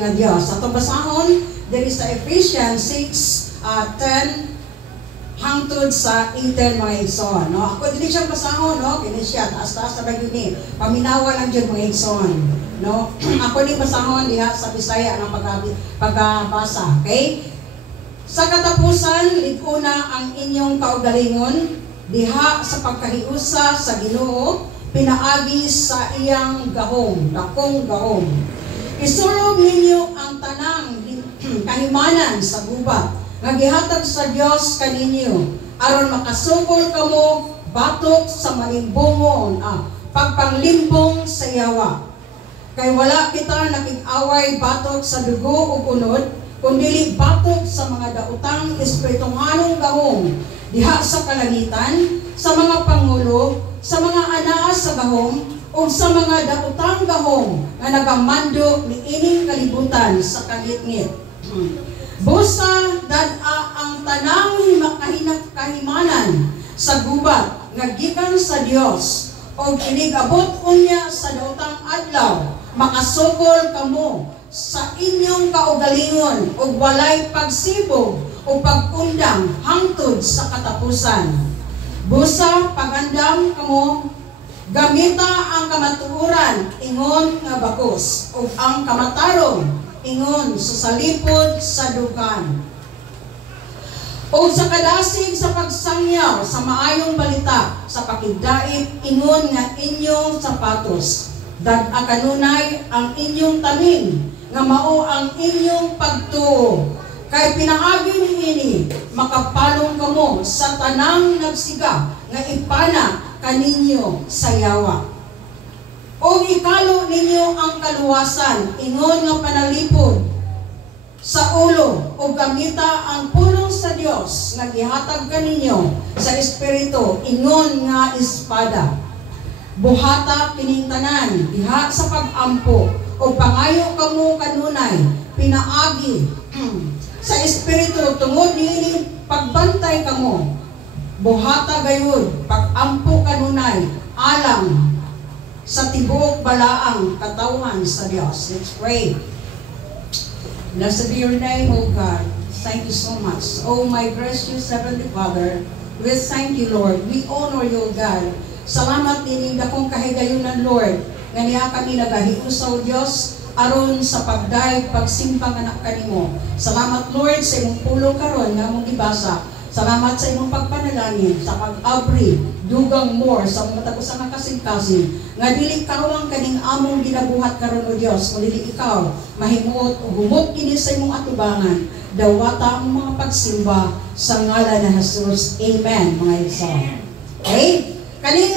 nga Dios. Sa itong basahon, there is sa Ephesians 6:10 hangtod sa 18 mga igsoon. No? Ako din siyang basahon, no? Kini siya, taas-taas na bagyo ni. Paminawa lang dyan mga igsoon. No? Ako din basahon diha sa Bisaya ng pagkabasa. Okay? Sa katapusan, liguna ang inyong kaugalingon, diha sa pagkahiusa sa Ginoo, pinaagi sa iyang gahom, dakong gahom. Isulog ninyo ang tanang kahimanan sa gubat, nga gihatag sa Dios kaninyo, aron makasugol kamo batok sa malimbungon, pagpanglimbong sa yawa. Kay wala kita nakig-away batok sa dugo o unod, kundi batok sa mga daotang espirituhanong gahom, diha sa kalangitan, sa mga pangulo, sa mga anaa sa gahom, o sa mga daotang gahom nga nagamando ni ining kalibutan sa kangit-ngit. Busa dad-a ang tanang kahimanan sa gubat nga gikan sa Dios, o kinigabot unya sa daotang adlaw, makasugol kamo sa inyong kaugalingon ug walay pagsibog o pagkundang hangtod sa katapusan. Busa pagandam kamo, gamita ang kamatuoran ingon nga bakos ug ang kamatarong ingon sa salipod sa dugan. O sa kadasig sa pagsangyaw sa maayong balita sa pakigdait ingon nga inyong sapatos. Dad-a kanunay ang inyong tamin nga mao ang inyong pagtuo. Kay pinaagi niini makapalong kamo sa tanang nagsiga nga ipana kaninyo sa yawa. O ikalo ninyo ang kaluwasan, ingon nga panalipod sa ulo, o gamita ang pulong sa Dios nga gihatag kaninyo sa Espiritu, ingon nga espada. Buhata kining tanan diha sa pag-ampo, o pangayo kamo kanunay pinaagi sa Espiritu tungod niini pagbantay kamo. Buhata gayud pag-ampo kanunay alang sa tibuok balaang katawhan sa Dios. Let's pray. Blessed be your name, O God. Thank you so much. Oh my gracious Heavenly Father, we thank you, Lord. We honor you, God. Salamat nining dakong kahigayunan, Lord, nga niya kami nagahiusaw, Dios, aron sa pagday, pagsimpang anak kanimo. Salamat, Lord, sa imong pulong karon nga mong gibasa. Salamat sa imong pagpanalangin, sa pag-abri, dugang more sa mga tagusa nga kasing-kasing. Nga dili kawang kaning among ginabuhat karon o Dios, kung dili ikaw mahimot o humot kini sa imong atubangan. Dawata ang mga pagsimba sa ngalan ni Jesus. Amen, mga igsoon. Okay? Kaning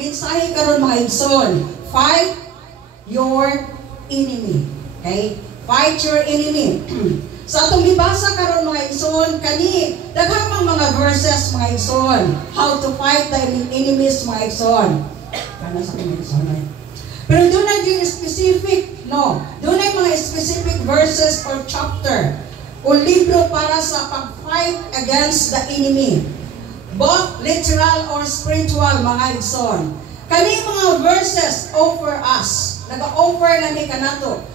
mensahe karon mga igsoon, fight your enemy. Okay? Fight your enemy. Sa atong gibasa karon mga igsoon, kani daghang mga verses mga igsoon, how to fight the enemies mga igsoon. Kana sa mga igsoon. Pero doon na yung specific, no? Doon na mga specific verses or chapter o libro para sa pag-fight against the enemy. Both literal or spiritual mga igsoon. Kani mga verses offer us, nag-offer na ni kanato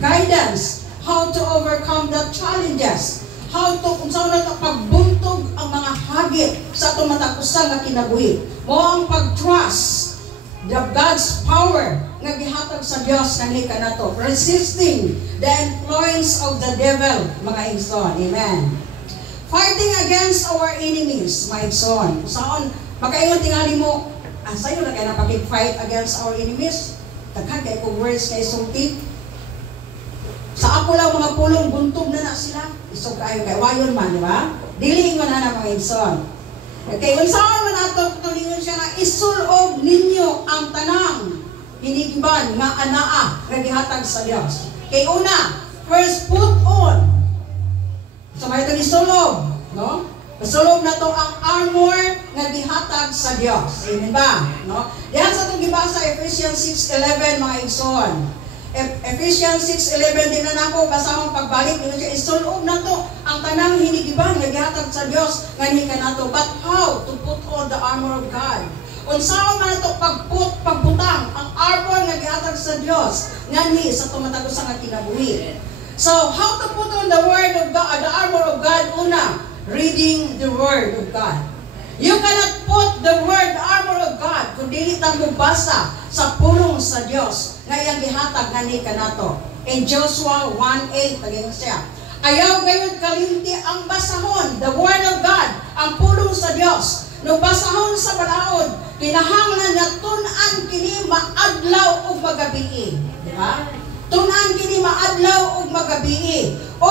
guidance how to overcome the challenges, how to kung saan nato pagbuntog ang mga hagit sa tumatakusan nga kinabuhi. Mo ang pag-trust the God's power nga gihatag sa Dios kani kanato, resisting the influence of the devil mga igsoon. Amen. Fighting against our enemies mga igsoon. Saan makaingon tingali mo sayo na kay napakig-fight against our enemies. Daghan kay kung words kay sulti. Sa ako lang mga pulong buntog na sila. Isog kayo kay wayon man, di ba? Dili mo na mga igsoon. Okay, unsaon man ato tulingon siya nga isulog ninyo ang tanang hinigiban nga anaa nga gihatag sa Dios. Kay una, first put on. So may isulog, no? Pasulog na to ang armor nga gihatag sa Dios. Amen ba? No? Diyan sa itong gibasa Ephesians 6:11 mga igsoon. Ephesians 6:11 din na nako basahon pagbalik ninyo siya isulog na to ang tanang hinigiban nga gihatag sa Dios nga ni kanato. But how to put on the armor of God? unsaon man ato pagbutang ang arbor nga gihatag sa Dios ngani sa tumatagos nga kinabuhi. So, how to put on the word of God, the armor of God? Una, reading the word of God. You cannot put the word, the armor of God, kung dili ta mo basa sa pulong sa Dios nga iyang gihatag ngani kanato. In Joshua 1:8 tagayon siya. Ayaw gayud kalimti ang basahon, the word of God, ang pulong sa Dios. No basahon sa balaod, kinahanglan nga tun-an kini maadlaw ug magabi. Di ba? Tun-an kini maadlaw ug magabi. O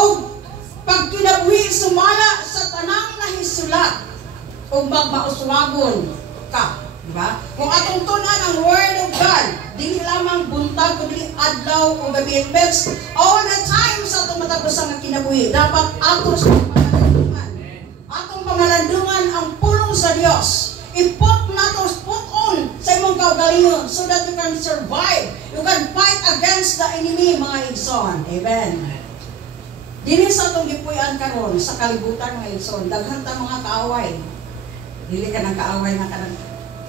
pag kinabuhi sumala sa tanang nahisulat ug magmauswagon ka. Diba? Kung atong tunan ang word of God, dili lamang buntag kundi adlaw o gabi. It means all the time sa atong matapos ang kinabuhi. Dapat ato sa pamalandungan. Atong pamalandungan ang pulong sa Dios. I-put nato, put on sa imong kaugalingon so that you can survive. You can fight against the enemy, mga igsoon. Amen. Dili sa atong gipuy-an karon sa kalibutan, mga igsoon, daghan ta mga kaaway. Dili ka ng kaaway na ka ng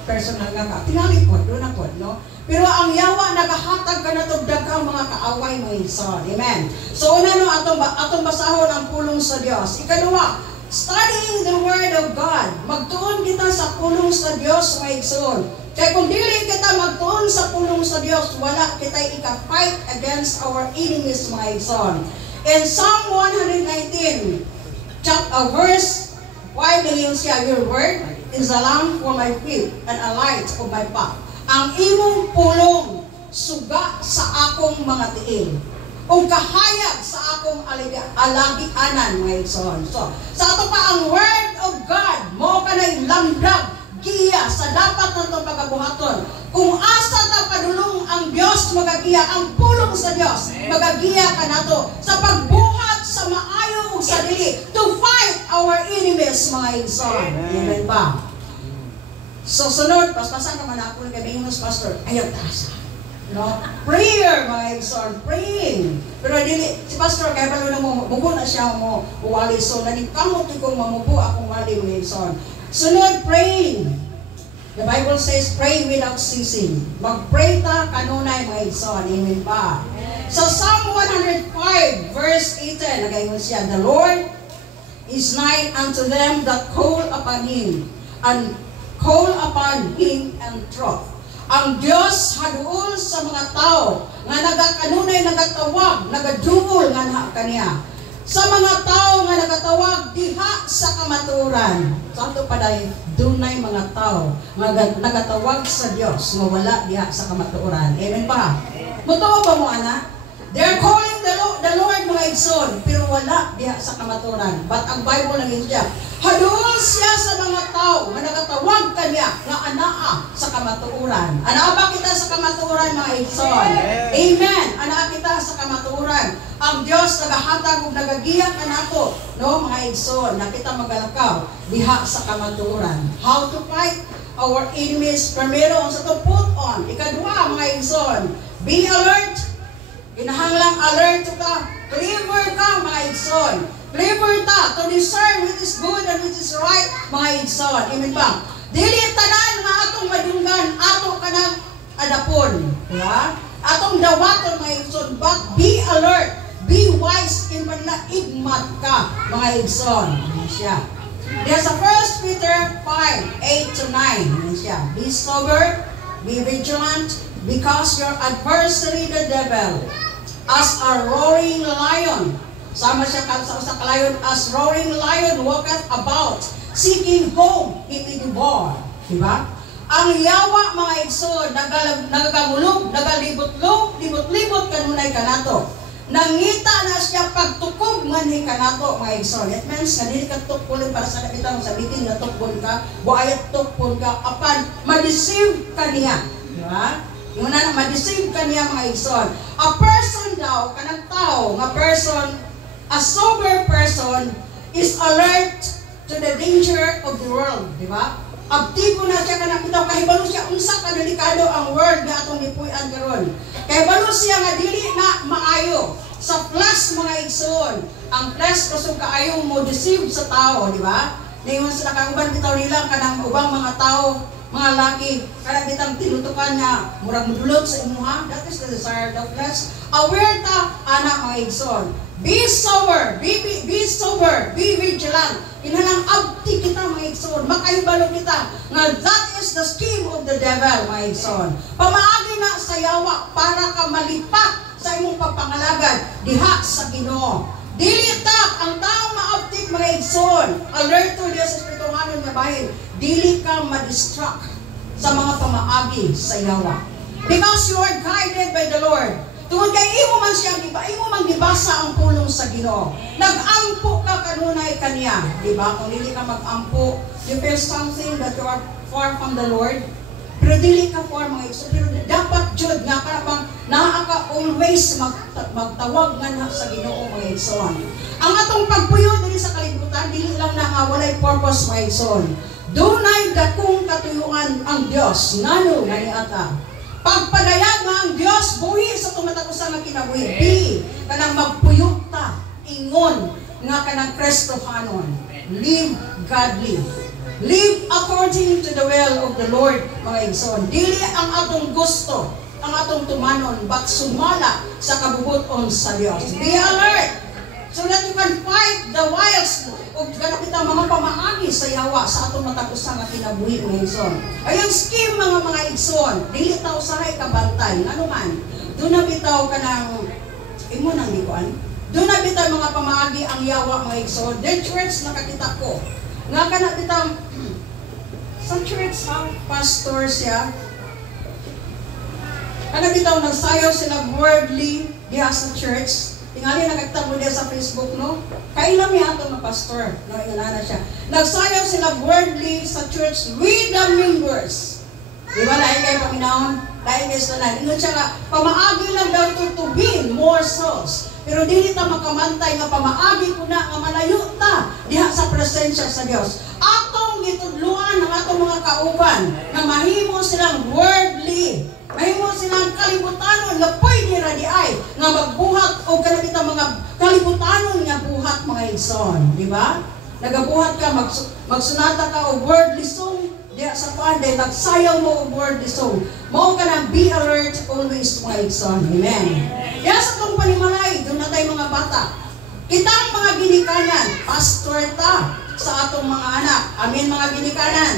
personal nga tingali po, doon na po, no? Pero ang yawa, nagahatag ka na ito daghang mga kaaway mo, son. Amen. So, una no, atong basahon ang pulong sa Diyos. Ikaduwa, studying the Word of God. Magtuon kita sa pulong sa Diyos, mga son. Kaya kung dili kita magtuon sa pulong sa Diyos, wala kita ika-fight against our enemies, mga son. In Psalm 119, verse 5 million siya, your word is a lamp for my feet and a light of my path. Ang imong pulong suga sa akong mga tiil. O kahayag sa akong alagianan, mga igsoon. So, sa ato pa ang word of God, mo ka na lamdag, giya sa dapat na itong pagabuhaton. Kung asa ta padulong ang Diyos magagiya, ang pulong sa Diyos magagiya ka na to sa pagbuhat sa maayo ug sa dili to fight our enemies, mga igsoon. Amen ba? So, sunod, paspasan ka man ako ng gabi ng pastor, ayaw taas. No? Prayer, mga igsoon, praying. Pero dili, si pastor, kaya pala na mo, mubo na siya mo, uwali. So, nagkamot kong mamubo akong wali, mga igsoon. Sunod, praying. The Bible says, pray without ceasing. Mag-pray ta, kanunay, mga igsoon. Amen ba? So, Psalm 105, verse 18, nagayon siya, the Lord is nigh unto them that call upon Him, and call upon Him and truth. Ang Diyos haduol sa mga tao nga nagakanunay, nagatawag, nagadungol nga naha kaniya. Sa mga tao nga nagatawag diha sa kamaturan. Santo paday dunay mga tao nga nagatawag sa Diyos nga wala diha sa kamaturan. Amen ba? Mutuo ba mo, ana? They're calling the Lord, mga igsoon, pero wala diha sa kamaturan. But ang Bible naging siya, haduol siya sa mga tao nga nagatawag kanya nga anaa sa kamaturan. Anaa ba kita sa kamaturan, mga igsoon? Amen. Anaa kita sa kamaturan. Ang Diyos nagahatag ug nagagiya kanato, no, mga igsoon, na kita magalakaw diha sa kamaturan. How to fight our enemies? Primero, sa to put on. Ikaduha, mga igsoon, be alert. Kinahanglang alert ka. Clever ka, mga igsoon. Clever ta to discern which is good and which is right, mga igsoon. Amen ba? Dili tanan nga atong madunggan, ato ka ng adapon. Diba? Atong dawaton, mga igsoon. But be alert. Be wise in panaigmat ka, mga igsoon. Amen siya. There's a 1 Peter 5:8-9. Amen siya. Be sober, be vigilant, because your adversary, the devil, as a roaring lion, sama siya sa kalayon, as roaring lion walketh about, seeking whom he may devour. Diba? Ang yawa, mga igsoon, nagagulog, libot-libot kanunay kanato. Nangita na siya pagtukog manhi kanato, mga igsoon. It means, kanili ka tukpon para sa nakita mo sa bitin na tukpon ka, buayat tukpon ka, apan, ma-deceive ka niya. Diba? Yung na ma-deceive ka niya, mga igsoon. A person daw, kanang tao, nga person, a sober person is alert to the danger of the world, di ba? Aktibo na siya kanang bitaw, kahibalo siya unsa ka delikado ang world nga atong gipuy-an karon. Kahibalo siya nga dili na maayo sa flesh, mga igsoon. Ang flesh kusog kaayo mo deceive sa tao, di ba? Ningon sa nakauban bitaw nila kanang ubang mga tao mga laki, kada bitang tinutukan nga murag mudulot sa imuha, that is the desire of the flesh. Aware ta ana mga igsoon. Be sober, be sober, be vigilant. Kinahanglan abti kita mga igsoon, makahibalo kita nga that is the scheme of the devil mga igsoon. Pamaagi na sa yawa para ka malipat sa imong pagpangalagad diha sa Ginoo. Dili ta ang taong maabtik mga igsoon, alerto diya sa espirituhanon nga bahin. Dili ka ma-distract sa mga pamaagi sa yawa. Because you are guided by the Lord. Tungod kay imo man siya, imo man gibasa ang pulong sa Ginoo. Nag-ampo ka kanunay kaniya, di ba? Kung dili ka mag-ampo, you feel something that you are far from the Lord. Pero dili ka far mga igsoon. Pero dapat jud nga para bang naa ka always magtawag nga sa Ginoo mga igsoon. Ang atong pagpuyo diri sa kalibutan dili lang na nga walay purpose mga igsoon. Dunay dakong katuyuan ang Dios ngano nga niata. Pagpadayag nga ang Dios buhi sa tumatakusan nga kinabuhi. Be kanang magpuyok ta ingon nga kanang Kristohanon. Live godly. Live according to the will of the Lord mga igsoon. Dili ang atong gusto, ang atong tumanon, but sumala sa kabubuton sa Dios. Be alert so that you can fight the wiles of ganapitang mga pamaagi sa yawa sa atong matapusan nga kinabuhi mga igsoon. Ayong scheme mga igsoon, dili ta usahay ka bantay ngano man. Do na bitaw kanang imo nang gikuan. Do na bitaw mga pamaagi ang yawa mga igsoon. The church nakakita ko nga kana bitaw sa church ang pastor siya. Kana bitaw nagsayaw sila worldly diha sa church. Tingali nagtagtabo diya sa Facebook no. Kailan mi ato nga pastor, no ingana siya. Nagsayaw sila worldly sa church with the members. Di ba lain kay paminahon? Lain kay sunan. Ingon siya nga pamaagi lang daw to win more souls. Pero dili ta makamantay nga pamaagi ko na nga malayo ta diha sa presensya sa Dios. Atong gitudluan ang atong mga kauban na mahimo silang worldly. Mahimo silang kalibutanon nga pwede ra di ay nga magbuhat o kanabitang mga kalibutanon nga buhat mga igsoon, di ba? Nagabuhat ka magsunata ka og worldly song diha sa panday nagsayaw mo og worldly song. Mao ka nang be alert always mga igsoon. Amen. Kaya sa tong panimalay, doon na tayo mga bata. Kitang mga ginikanan, pastor ta sa atong mga anak. Amin mga ginikanan.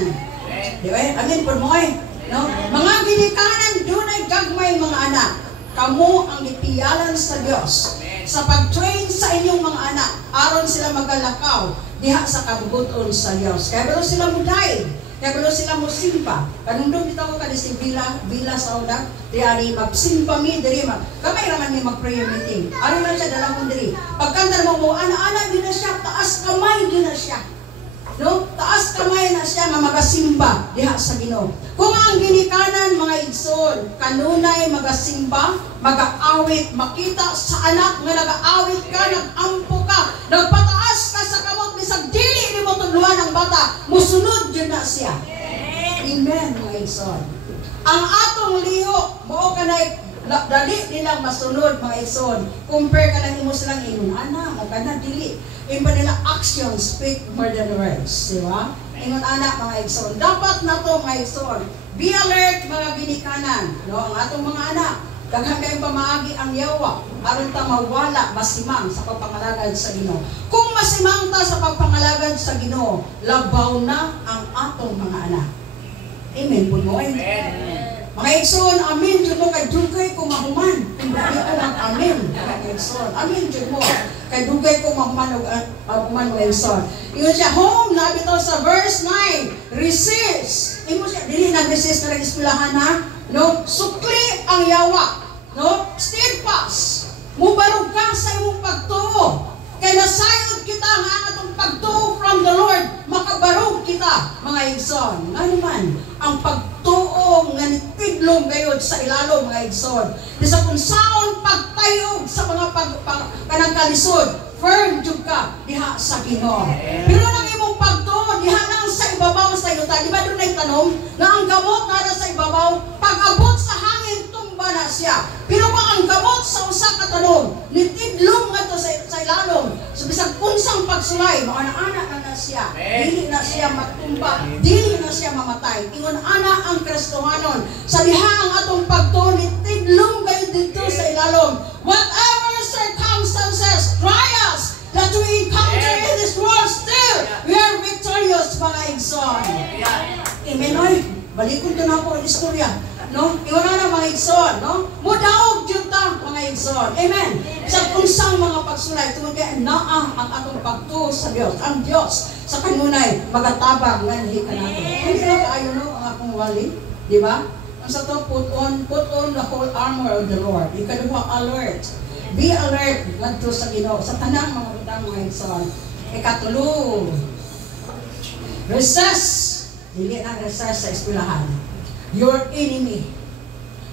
Di ba? Amin po mo eh. No? Mga ginikanan, doon ay gagmay mga anak. Kamu ang ipiyalan sa Diyos sa pag-train sa inyong mga anak aron sila magalakaw diha sa kabubuton sa Diyos. Kaya balo sila muday, kaya balo sila musimpa. Kanundong bitaw ko kani si Bila Sauda, diari magsimpa mi diri kamay raman mi mag-prayer meeting. Ari man siya dalawon diri. Pagkanta mo ana-ana din na siya, taas kamay din na siya. No? Taas kamay na siya nga magasimba diha sa Ginoo. Kung ang ginikanan mga igsoon, kanunay magasimba, mag-aawit, makita sa anak nga nag-aawit ka, nag-ampo ka, nagpataas ka sa kamot bisag dili ni mo tudluan ang bata, musunod yun na siya. Amen mga igsoon. Ang atong liho mao kanay dali nilang masunod mga igsoon. Compare ka lang imo silang ingon ana mo kana dili. Imba nila actions speak more than words, di ba? Ingon anak mga igsoon. Dapat na to mga igsoon. Be alert mga ginikanan, no? Ang atong mga anak, daghan kay pamaagi ang yawa aron ta mawala masimang sa pagpangalagad sa Ginoo. Kung masimang ta sa pagpangalagad sa Ginoo, labaw na ang atong mga anak. Amen po mo. Amen. Mga igsoon, amin jud mo kay dugay ko mahuman. Kung dili ko mag-amin, mga igsoon. Amin jud mo kay dugay ko mahuman og mga igsoon. Ingon siya home na bitaw sa verse 9, resist. Imo siya dili nag-resist na eskwelahan ha. No, sukli ang yawa. No, steadfast. Mubarog ka sa imong pagtuo. Kay nasayod kita nga atong pagtuo from the Lord, makabarog kita, mga igsoon. Ano man ang pagtuo nga nitidlong gayud sa ilalom mga igsoon. Bisa kung saon pagtayog sa mga kanang kalisod, firm jud ka diha sa Ginoo. Pero nang imong pagtuo diha lang sa ibabaw sa yuta, di ba doon nagtanom na ang gamot nara sa ibabaw, pag-abot sa hangin tumba na siya. Pero kung ang gamot sa usa ka tanom, nitidlong nga to sa ilalom, So bisag unsang pagsulay, maana-ana na siya. Dili na siya matumba, dili na siya mamatay. Ingon ana ang Kristohanon. Sa diha ang atong pagtulit, tidlong kayo dito sa ilalom. Whatever circumstances, trials that we encounter in this world, still we are victorious, mga igsoon. Amen, oy. Balikod ko na po ang istorya. No? Iwan na mga igsoon, no? Mudaog yun ta, mga igsoon. Amen. Sa unsang mga pagsulay, tumagay naa ang atong pagtuo sa Dios. Ang Dios sa kanunay magatabang nga hindi ka nato. Hindi na kaayo no ang akong wali, di ba? Ang sa to put on the whole armor of the Lord. Ikaduha, alert. Be alert ngadto sa Ginoo sa tanang mga butang mga igsoon. Ikatulo, resist. Dili ang resist sa eskwelahan. Your enemy.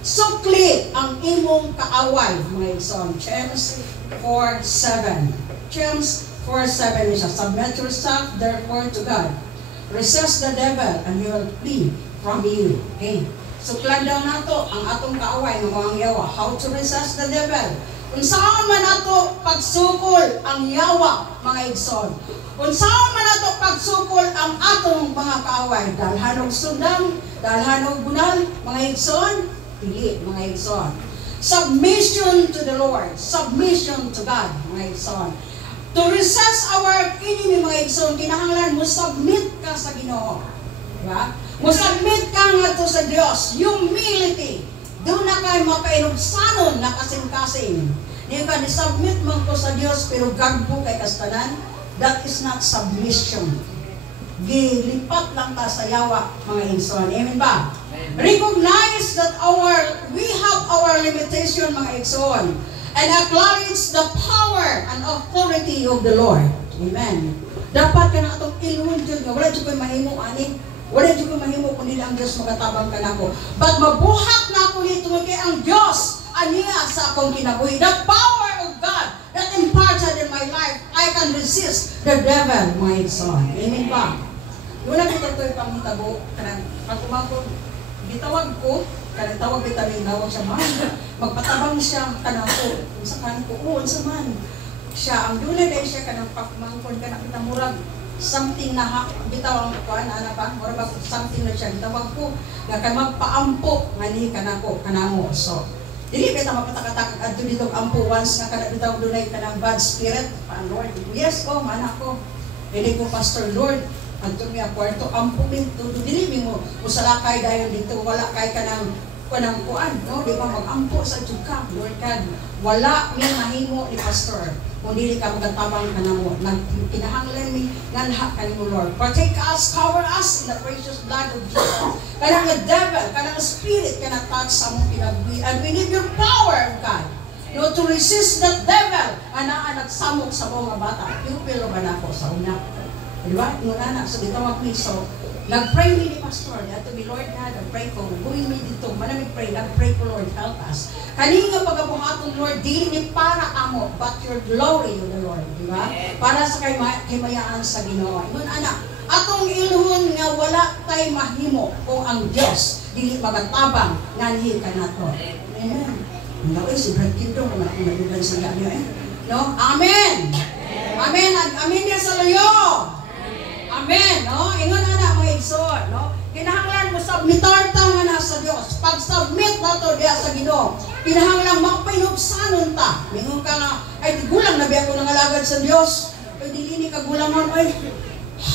Sukli ang imong kaaway, mga igsoon. James 4:7. James 4:7 is submit yourself therefore to God. Resist the devil and he will flee from you. Okay. Suklan daw nato ang atong kaaway ng mga yawa. How to resist the devil? Kung saan man nato pagsukol ang yawa, mga igsoon. Kung saan man nato pagsukol ang atong mga kaaway, dalhanog sundang, dalhanog bunal, mga igsoon, pili, mga igsoon. Submission to the Lord, submission to God, mga igsoon. To resist our enemy, mga igsoon, kinahanglan mo submit ka sa Ginoo. Diba? Mo submit ka nga to sa Dios, humility. Doon na kayo makainugsanon na kasing-kasing. Hindi ka ni-submit man ko sa Dios pero gagbo kay kastanan. That is not submission. Gilipat lang ta sa yawa, mga igsoon. Amen ba? Recognize that we have our limitation, mga igsoon. And acknowledge the power and authority of the Lord. Amen. Dapat ka na itong ilun dyan. Wala dyan ko'y mahimo, ani. Wala dyan ko'y mahimo kung nila ang Diyos magatabang ka na ko. But mabuhat na ako nito kay ang Diyos aniya sa akong kinabuhi. The power of God that imparted in my life, I can resist the devil, my son. Amen ba? Wala kita ito'y pangitabo. Pag umako, bitawag ko, kanang tawag vitamin tawag siya man. Magpatabang siya kanang ko. Sa kanan ko, sa man. Siya, ang dulay dahil siya kanang pakmangkon ka na kitamurag. Something na bitawang ko, ana pa, mura ba something na siya, bitawag ko. Nga ka magpaampo, nga ni kanako, kanamo. So, dili kita mapatakatak at dito ampo once nga kana bitawag dulay kanang bad spirit. Lord, yes ko, mana ko. Dili ko, Pastor Lord, anto miya kwarto, ampo min, dili mi mo, usalakay dayon dito, wala kay kanang kuan, no? Di ba mag-ampo sa jugka, Lord God, wala mi mahimo ni Pastor. Kung dili ka magatabang ka na mo, kinahanglan mi nganha kanimo Lord. Protect us, cover us in the precious blood of Jesus. Kanang the devil, kanang spirit, kanang touch sa mong pinagbi. And we need your power, God. No, to resist that devil, anaan nagsamok sa mga bata. Pupil ba na ako sa una? Di ba? Yung anak, so dito mag-piso. Nag-pray mi ni Pastor, to be Lord God, nag-pray ko, buhin mi dito, manamig pray, nag-pray ko Lord, help us. Kanina pagabuhatong Lord, dili ni para amo, but your glory, the Lord, di ba? Para sa kahimayaan sa Ginoo. Ingon anak, atong ilhon nga wala tay mahimo kung ang Dios dili magatabang nganhi kanato. Amen. No, si Brad Kinto, madugan sa ganyo No? Amen. Amen. Amen ya sa loyo. Amen, no? Ingon ana mga igsoon, no? Kinahanglan mo submitar ta nga na sa Dios. Pag submit nato diha sa Ginoo, kinahanglan mapinugsanon ta. Mingon ka nga, ay gulang na biya ko nangalagad sa Dios. Ay dili ni kagulangon ay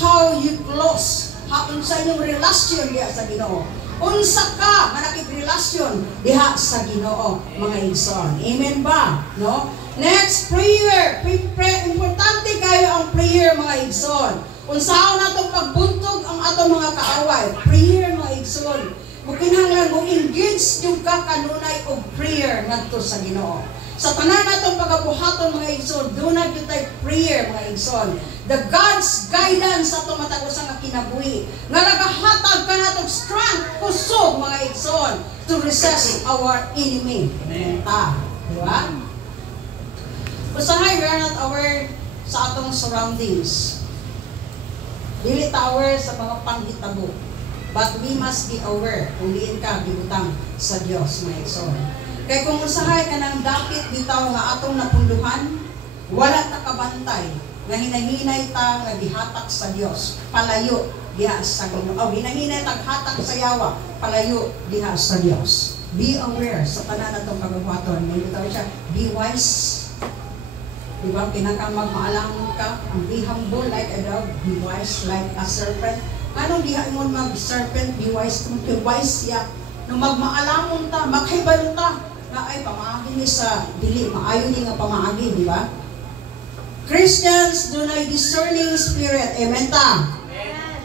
how you close, how unsa inyong relasyon diha sa Ginoo. Unsa ka nga nakigrelasyon diha sa Ginoo, mga igsoon. Amen ba? No? Next, prayer. Importante kayo ang prayer, mga igsoon. Kung saan natong pagbuntog ang atong mga kaaway, prayer, mga igsoon. Kinahanglan mo engage yung kakanunay o prayer ngadto sa Ginoo. Sa tanan natong pagabuhaton, mga igsoon, doon na yung tayo prayer, mga igsoon. The God's guidance sa itong matagusang nga kinabuhi. Nga nagahatag ka natong strength, kusog, mga igsoon, to resist our enemy. Diba? Usahay, we are not aware sa atong surroundings. Dili tower sa mga panghitabo. But we must be aware kung diin ka gibutang sa Dios, mga igsoon. Kay kung usahay ka ng dapit bitaw nga atong napunduhan, wala ta kabantay nga hinahinay ta nga gihatak sa Dios, palayo diha sa Ginoo. Hinahinay ta hatak sa yawa, palayo diha sa Dios. Be aware sa tanan natong pagbuhaton. May bitaw siya, be wise. Diba, pinakang magmaalangon ka, ang be humble like a dog, be wise like a serpent. Anong diha mo mag-serpent, be wise, kung wise siya, nung magmaalangon ta, maghibalo ta, na ay pamaagi ni sa dili, maayo ni nga pamaagi, di ba? Christians do na discerning spirit, amen ta?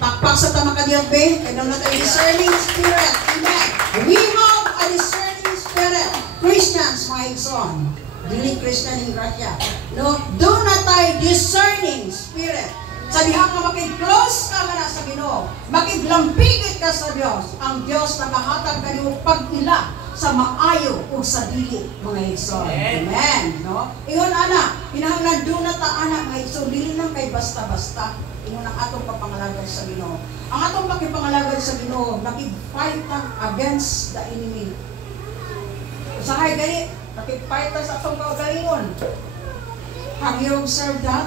Pakpak sa tama ka Diyan, be, kaya na tayo discerning spirit, amen? We have a discerning spirit, Christians, my son. Dili Christian in Gracia. No, do na tayo discerning spirit. Sa diha ka makig-close ka na sa Ginoo, makiglampigit ka sa Dios. Ang Dios nagahatag kanimo pag-ila sa maayo o sa dili, mga igsoon. Amen. No? Ingon ana, kinahanglan do na ta ana mga igsoon, dili lang kay basta-basta. Ingon ang atong papangalagad sa Ginoo. Ang atong pakipangalagad sa Ginoo, nakig-fight against the enemy. Usahay gani, nakig-fight sa atong kaugalingon. Have you observed that?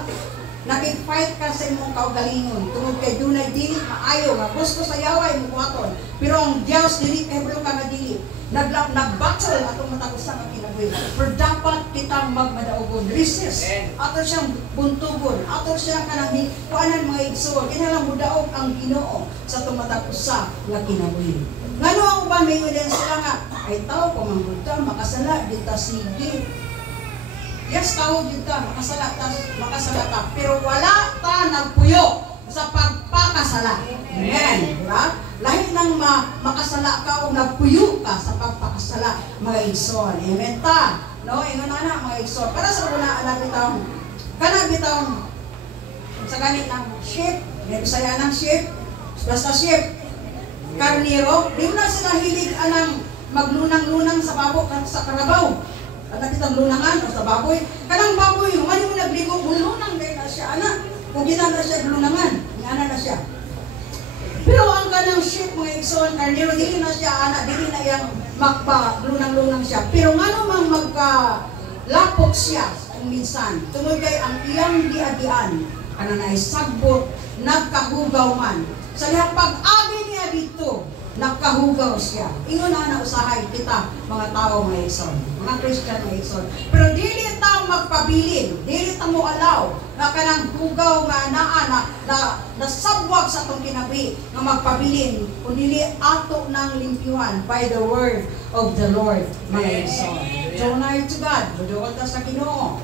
Nakig-fight ka sa imong kaugalingon. Tungod kay dunay dili maayo nga gusto sa yawa imong buhaton. Pero ang Dios dili kay ka nga dili. Nag-battle atong matagusan ang kinabuhi. Pero dapat kitang magmadaugon, resist. Ato siyang buntugon, ato siyang kanang kuanan mga igsoon. Kinahanglan mudaog ang Ginoo sa atong matagusan nga kinabuhi. Ngano ang uban may evidence sila nga ay tao pamangguta makasala dita sige. Yes, tao dita makasala ta, pero wala ta nagpuyo sa pagpakasala. Amen. Diba? Lahi nang makasala ka o nagpuyo ka sa pagpakasala, mga igsoon. Amen ta. No, ingon na mga igsoon. Para sa una anak bitawon sa ganit ng sheep, Bisaya ng sheep, basta sheep, karniro, di na sila hilig anang maglunang-lunang sa babo sa karabaw. Anak kitang lunangan o sa baboy. Kanang baboy, mali mo nagligo, lunang din na siya, anak. Kung kita na siya lunangan, ana na siya. Pero ang kanang sheep, mga igsoon, karniro, dili na siya, anak, dili na yang lunang-lunang siya. Pero nga naman magkalapok siya kung minsan. Tungod kay ang iyang diadian, ana na isagbot, nagkahugaw man. Sa lihat pag-abi niya dito, nagkahugaw siya. Ingon na usahay kita, mga tao mga igsoon, mga Christian mga igsoon. Pero dili ta magpabilin, dili ta mo alaw na kanang hugaw nga na sabwag sa atong kinabi nga magpabilin, kundi ato nang limpyuhan by the word of the Lord, mga igsoon. Jonay to God, buduol ta sa Ginoo.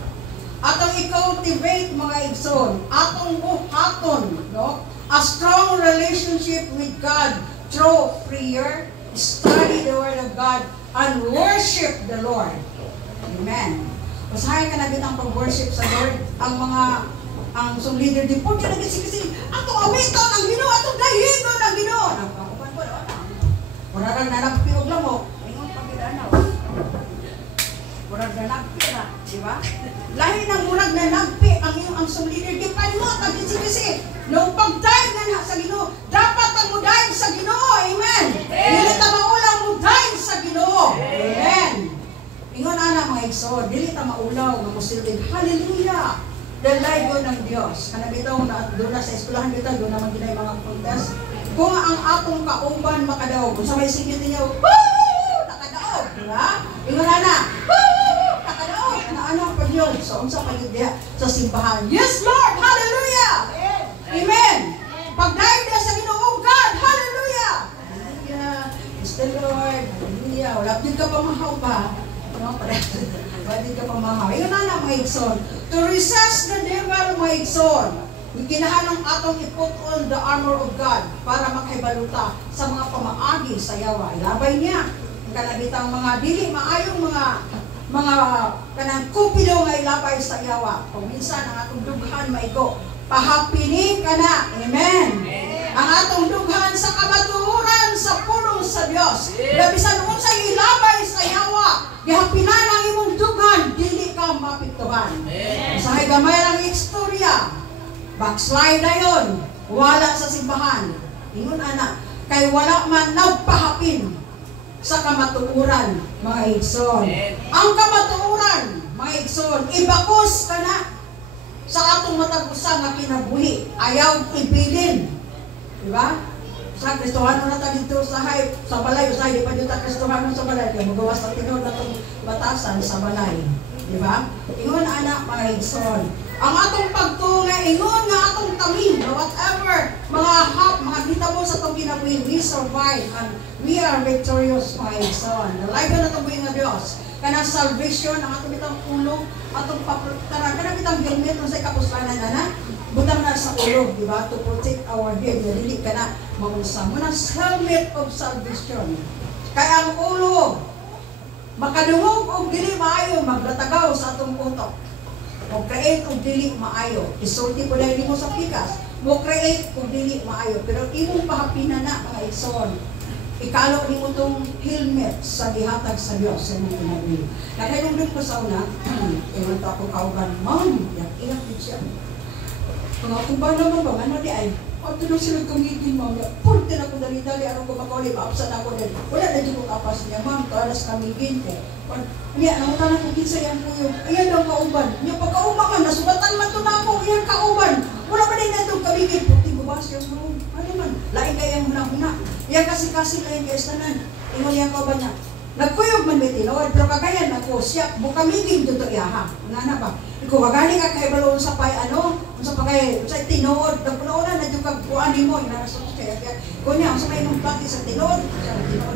Atong i-cultivate mga igsoon, atong buhaton, no? A strong relationship with God through prayer, study the Word of God, and worship the Lord. Amen. Usahay ka na din ang pag-worship sa Lord. Ang leader di po, kaya nagkisi-kisi, atong awiton ang Ginoo, atong dahigon ang Ginoo. Nagpakupan ko, wala kang nanagpiog lang mo. Ingon pagkiranaw. Murag na nagpi na, di ba? Lahi ng murag na nagpi ang iyong leader, di pa mo, tagkisi-kisi. Nung pag-dive na sa Ginoo, dapat ang mo-dive sa Ginoo. Amen. Dili ta maulaw mo-dive sa Ginoo. Amen. Ingon ana mga igsoon, dili ta maulaw nga mosilbig. Hallelujah. Dalaygon ng Dios. Kana bitaw na doon na sa eskwelahan bitaw, doon naman dinay mga contest. Kung ang atong kauban makadaog, kung sa may singit niyo, woo! Nakadaog, di ba? Ingon ana, woo! Nakadaog. Ano ang pagyon? So unsa pagyon diha sa simbahan? Yes, Lord. Hallelujah. Amen. Pag-dive na sa Ginoo, oh God, hallelujah. Hallelujah. It's the Lord. Hallelujah. Wala din ka pamahaw ba? No, wala din ka pamahaw. Iyon na mga igsoon. To resist the devil, mga igsoon. Kinahanglan atong i-put on the armor of God para makahibaluta sa mga pamaagi sa yawa. Ilabay niya. Ang kanabitang mga dili, maayong mga kanang kupido nga ilabay sa yawa. Kung minsan ang atong dughan maigo, pahapini ka na. Amen. Ang atong dughan sa kamatuoran sa pulong sa Dios. Labisan kung sa ilabay sa yawa, gihapinan ang imong dughan, dili ka mapiktuhan. Sa gamay lang istorya, backslide na yun, wala sa simbahan. Ingon anak, kay wala man nagpahapin sa kamatuoran, mga igsoon. Ang kamatuoran, mga igsoon, ibakos ka na. sa atong matag usa nga kinabuhi, ayaw ibilin. Di ba? Sa Kristohano na ta dito sa hay, sa balay, usahay, di pa dito Kristohano sa balay, kaya magawas na tinod na itong batasan sa balay. Di ba? Ingon anak, mga igsoon. Ang atong pagtunga, ingon nga atong tamin, whatever, mga hitabo sa itong kinabuhi, we survive and we are victorious, mga igsoon. Nalaigan na itong buhay nga Diyos. Kanang salvation, ang atong bitang ulo, atong paprotara, kanang bitang helmet, kung sa kapuslanan na butang na sa ulo, di ba? To protect our head, dili ka na maunsa. Muna helmet of salvation. Kaya ang ulo, makadungog o dili maayo, maglatagaw sa atong utok. O create o dili maayo. Isulti po dahil mo sa pikas. Mo create o dili maayo. Pero imong pahapinan na, mga igsoon. Ikalo ni mo itong helmet sa gihatag sa Diyos sa mga kinabuhi. Nakayong ko sa una, iwan ako kauban, Ma'am, iyak din siya. Kung ako ba naman ba, ano di ay, at doon sila kamigin, Ma'am, punti na ko dali-dali, ano ko makawali, maapsan ako din. Wala na dyan kong kapas niya, Ma'am, talas kamigin ko. Niya, namutan ako kinsa yan po yung, ayan daw kauban. Niya, pagkauman, nasubatan man ito na ako, ayan kauban. Wala ba din na itong kamigin, punti ko ba siya, Ma'am, ano man, lain kayang huna-huna. Yan kasi lain kayo sanan. Ingon yan kauban niya. Nagkuyog man may tinawad, pero kagayan ako siya, bukamigin dito iyaha. Nga ba? Ikaw, wagani ka kay balon sa pay, sa pagay, sa tinawad, nagpunauna na yung kagpuan mo, inarasot siya. Kung niya, sa may nung plati sa tinawad,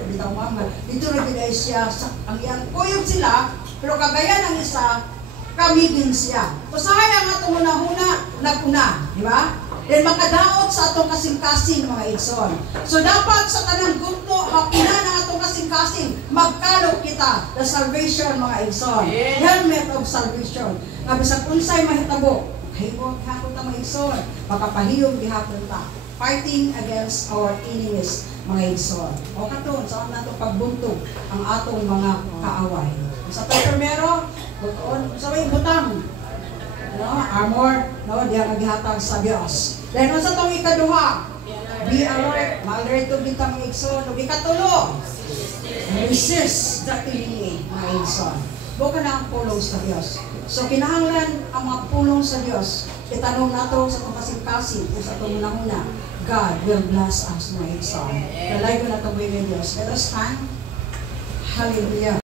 bitaw mama. Dito na binay siya, ang iyang kuyog sila, pero kagayan ang isa, kamigin siya. Usahay ang atong una-huna, naguna, di ba? Then makadaot sa atong kasing-kasing, mga igsoon. So dapat sa tanang gutno, hapina na atong kasing-kasing, magkalo kita, the salvation, mga igsoon. Helmet of salvation. Nga bisag unsay mahitabo, himo gihapon ta, mga igsoon. Makapahiyong gihapon ta. Fighting against our enemies, mga igsoon. O katon, saan nato pagbuntog ang atong mga kaaway. Sa primero, buton, sa may butang. Armor, diya maghihatag sa Diyos. Dahil sa itong ikaduha, be alert, ma-alert to bitang igsoon. Ug ikatulo, resist the enemy, mga igsoon. Buka na ang pulong sa Diyos. So kinahanglan ang mga pulong sa Diyos. Itanong nato sa itong kasing-kasing, sa itong una-una, God will bless us, mga igsoon. Nalay ko na itong buhay ng Diyos. Let us stand. Hallelujah.